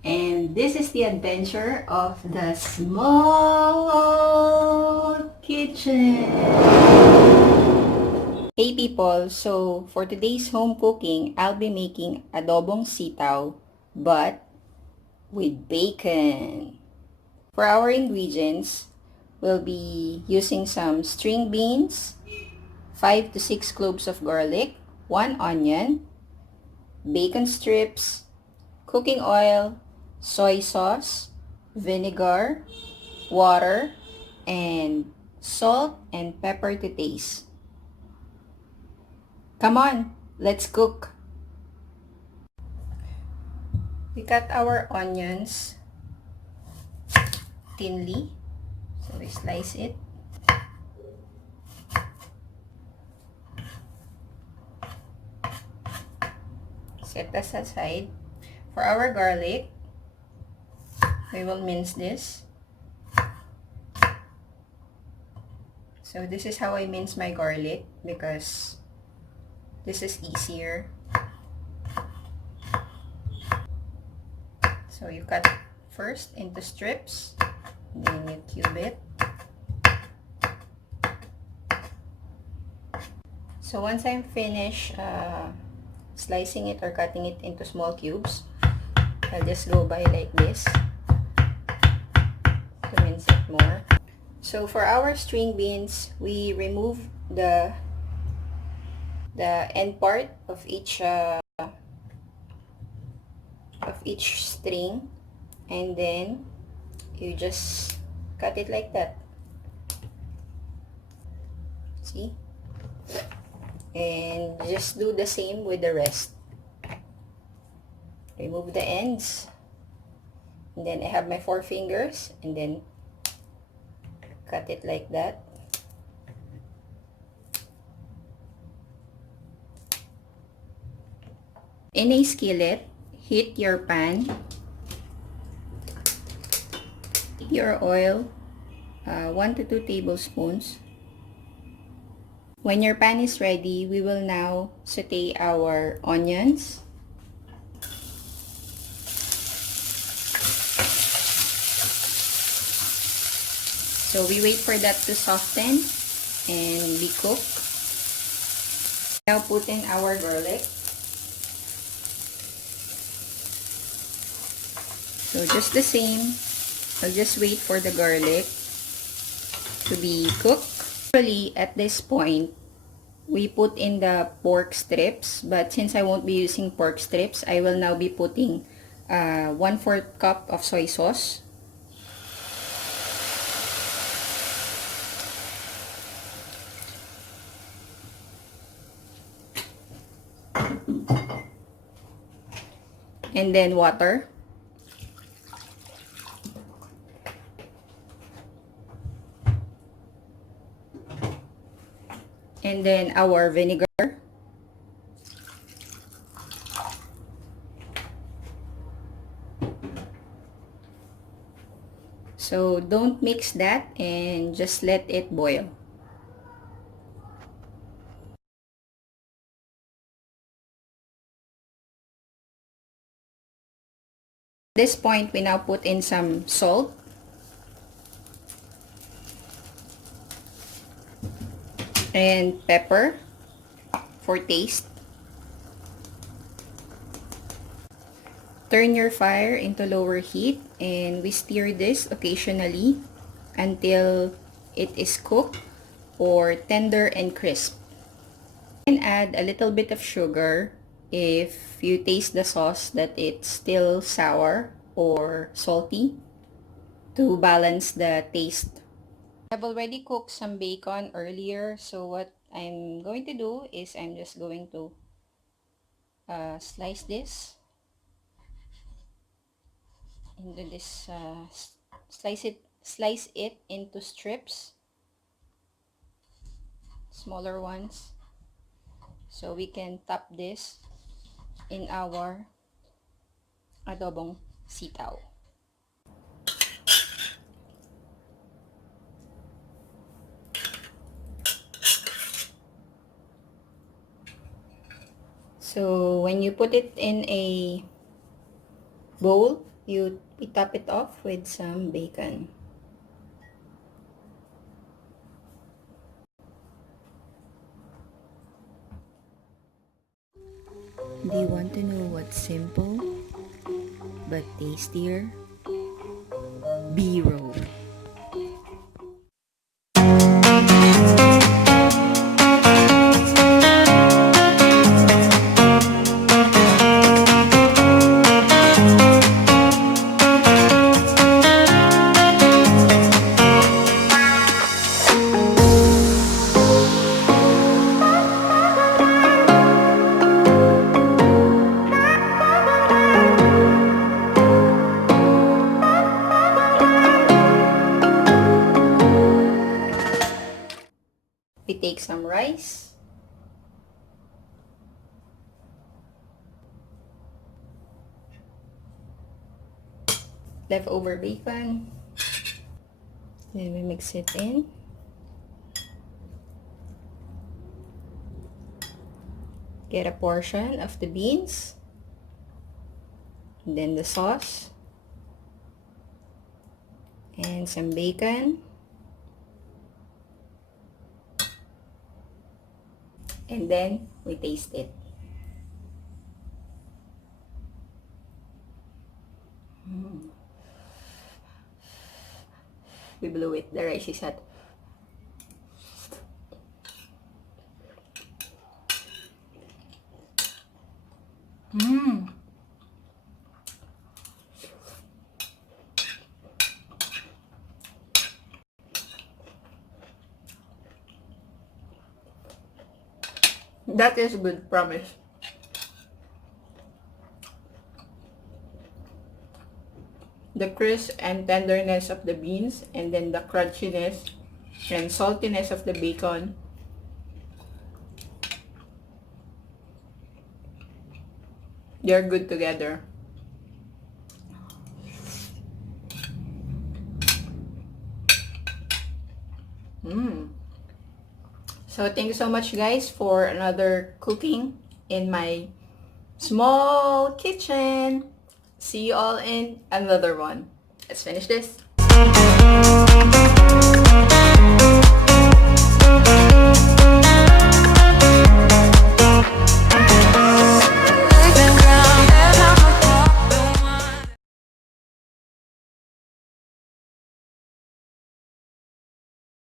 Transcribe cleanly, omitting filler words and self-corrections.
And this is the adventure of the small kitchen. Hey people, so for today's home cooking, I'll be making adobong sitaw, but with bacon. For our ingredients, we'll be using some string beans, 5 to 6 cloves of garlic, 1 onion, bacon strips, cooking oil, soy sauce, vinegar, water, and salt and pepper to taste. Come on, let's cook. We cut our onions thinly, so we slice it. Set this aside. For our garlic, we will mince this. So this is how I mince my garlic because this is easier. So you cut first into strips, then you cube it. So once I'm finished slicing it or cutting it into small cubes, I'll just go by like this to mince it more. So for our string beans, we remove the end part of each string, and then you just cut it like that. See? And just do the same with the rest. Remove the ends, and then I have my 4 fingers, and then cut it like that. In a skillet, heat your pan, your oil, 1 to 2 tablespoons. When your pan is ready, we will now saute our onions. So we wait for that to soften and be cooked. Now put in our garlic. So just the same, I'll just wait for the garlic to be cooked. Usually at this point, we put in the pork strips, but since I won't be using pork strips, I will now be putting 1/4 cup of soy sauce. And then water. And then our vinegar. So don't mix that and just let it boil. At this point, we now put in some salt. And pepper for taste. Turn your fire into lower heat and we stir this occasionally until it is cooked or tender and crisp. You can add a little bit of sugar if you taste the sauce that it's still sour or salty to balance the taste. I've already cooked some bacon earlier, so what I'm going to do is I'm just going to slice this into this slice it into strips, smaller ones, so we can top this in our adobong sitaw. So when you put it in a bowl, we top it off with some bacon. Do you want to know what's simple but tastier? B-roll. We take some rice. Leftover bacon. Then we mix it in. Get a portion of the beans. And then the sauce. And some bacon. And then we taste it. We blew it. The rice is hot. That is good, promise. The crisp and tenderness of the beans, and then the crunchiness and saltiness of the bacon. They're good together. So thank you so much guys for another cooking in my small kitchen. See you all in another one. Let's finish this.